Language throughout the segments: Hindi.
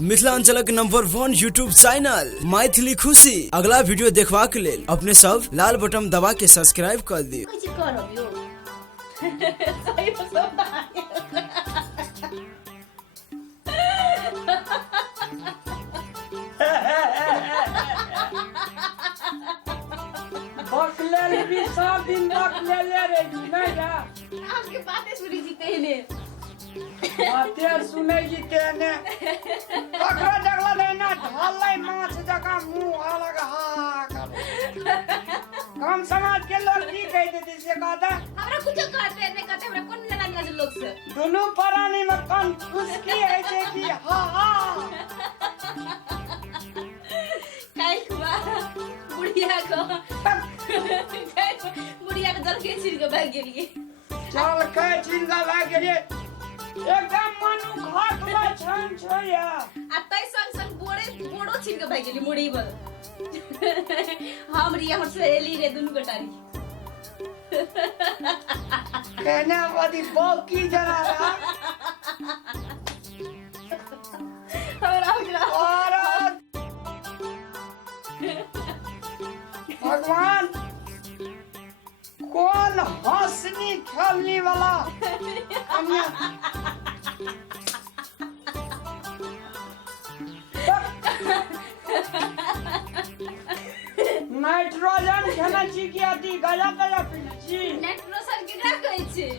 मिथिलांचलक नंबर 1 यूट्यूब चैनल मैथिली खुशी अगला वीडियो देखबाक लेल अपने सब लाल बटन दबा के सब्सक्राइब कर दियौ। बकले भी सब दिन बकले रे नहीं जा आपके बातें सुनी जीते ने बातें सुने जीते ने ककरा जगला लेना ढालै माछ जका मुंह अलग हा कम समाज के लोग की कह देते से कहता हमरा कुछ कहते ने कहते हमरा कोन ना लाज लोग से दोनों प्राणी में कौन खुशकी है जे कि हा हा काई हुआ बुढ़िया को बुढ़िया को जल के छीन के भाग गेलिए चल के छीन के भाग गेलिए एकदम मनु घाट में छन छोया आ तै संग संग बोड़ो छीन के भाग गेली मुड़ी बल हम रिया हमर सहेली रे दुनु गटारी कहने वाली बौकी जरा रहा और भगवान कौन हंसनी खेलने वाला नाइट्रोजन खाना ची की आती गाजा गाजा पीना ची नाइट्रोजन के का कहै छै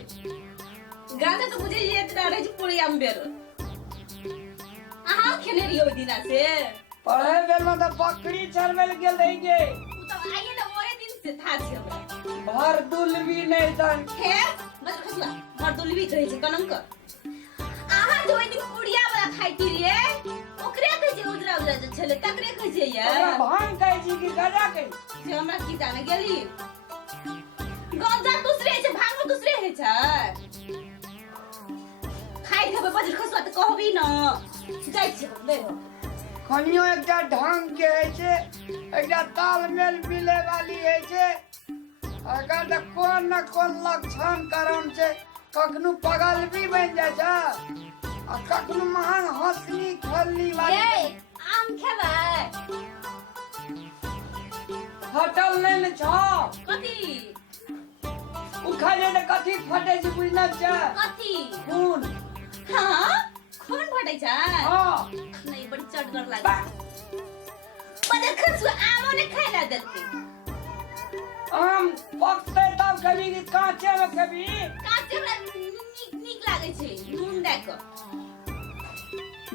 गाजा तो मुझे ये इतना रहे छै पूरी अंबेर आहा खेले रियो दिना से पढ़े बेर में तो बकरी चरवेल गेल रही गे तो आइए ना ओरे दिन से था छै हमरा भर दुलवी नहीं तन हे बस खसला भर दुलवी कहै छै कनंक आहा जो दिन पुड़िया वाला खाइती रे ओकरे कहै छै उजरा उजरा जे छले तकरे कहै छै या ओकरा भांग कहै छी कि गजा कहै जे हमरा की जाने गेली गजा दूसरे छै भांगो दूसरे है छै खाइ देबे बजर खसवा त कहबी न जाइ छी हम ले खनियो एकटा ढंग के है छे एकटा तालमेल मिले वाली है छे अगर त कोन न कोन लक्षण करम छे कखनु पगल भी बन जाय छ आ कखनु महान हंसनी खेलनी वाली ए आम खेबै फटल नहीं न छ कथी उखा जे त कथी फटे छै बुझना छ कथी खून हां खून फटै छै हां नहीं बड़ी चटगर लागे बजर खसवा आमो ने खाइला देलकै आम पकते तब कभी कि कांचे में कभी काचे हमरा नीक लागे छै नून दे क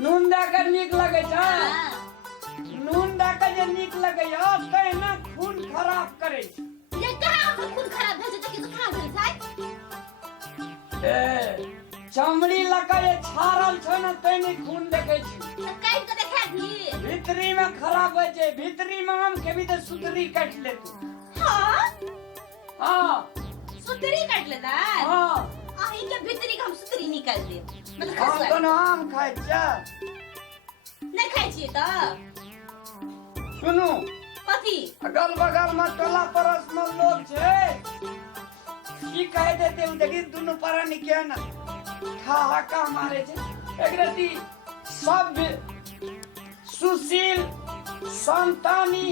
नून दे के नीक लगे छ हां नून दे के जे नीक लगे या तैना खून खराब करे छै ये कहाँ हमर खून खराब भेल छै त किछु खा भेल छै ए चमड़ी लगा ये छारल छ न तैने खून देखे छी त काट के देखा दी भीतरी में खराब होय छै भीतरी में आम के भी त सुतरी काट ले तू हां हां सुतरी काट लेता हां आही के भीतरी के हम सुतरी निकाल दे मतलब हम खसवा कोनो आम खाय छ नहीं खाइ छियै त सुनु कथी अगल बगल में टोला परस में लोग छै की कह देते उ देखी दुनु परानी के ना ठहाका मारे छै एक रति सब सुशील संतानी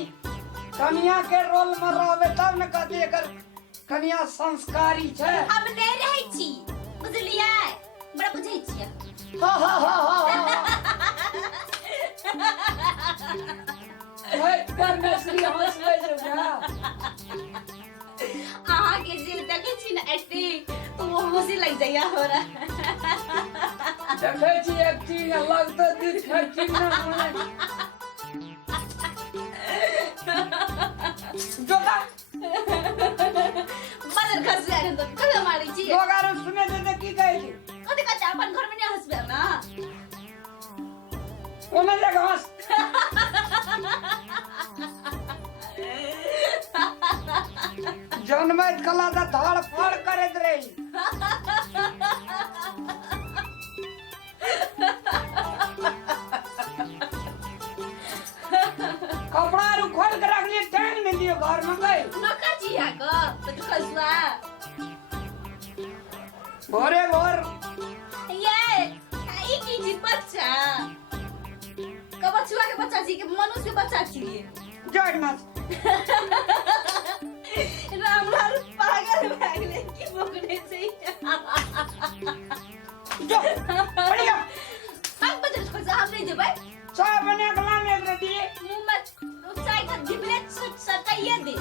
कन्या के रोल में रहबे तब न कहते एकर कन्या संस्कारी छै हम नहीं रहै छी बुझलियै बड़ा बुझै छियै हा हा हा हा हेट कर नसरी हंसले छै ना अहाँ के जे देखै छी ना एक्टिंग तो वो हंसी लग जाइया हमरा देखे छी एक्टिंग लगतो दिख खर्ची ना मने जोता बदर खस जाए तो कल मारी छी लोगारो सुने दे की कहै छी कथि कहै छै अपन घर में नहीं हंसबे ना ओने जगह हंस जनमैत कला त धड़ फड़ करैत रही कपड़ा रु खोल के रख लिए टांग में दियो घर में गई नका जिया को बदर खसवा भोरे भोर ये ई की जी बच्चा बछुआ के बच्चा छी कि मनुष्य के बच्चा छिए जय मां रामलाल पागल भए गेलै की बोकने छै जो बढ़िया अब बजल खोज हम नहीं जेबै चाय बना के लाने दे दिए मुंह में चाय का ढिबले सटाइए दे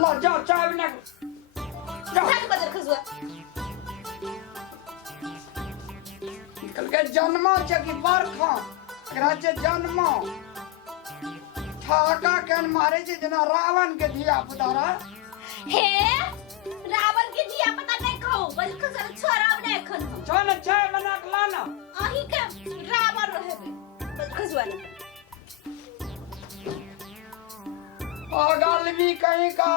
लो जाओ चाय बना के जाओ चल बजल खोज कल के जन्म छै कि बरखा एकरा छै जन्म ठाका केन मारे छै जना रावण के धिया पुता रहा हे रावण के जिया पता नहीं खाओ बल खसर छोरा बने एखन हम चल चाय बना के लाना अही के रावण रहबे बल खसवाना पागल भी कहीं का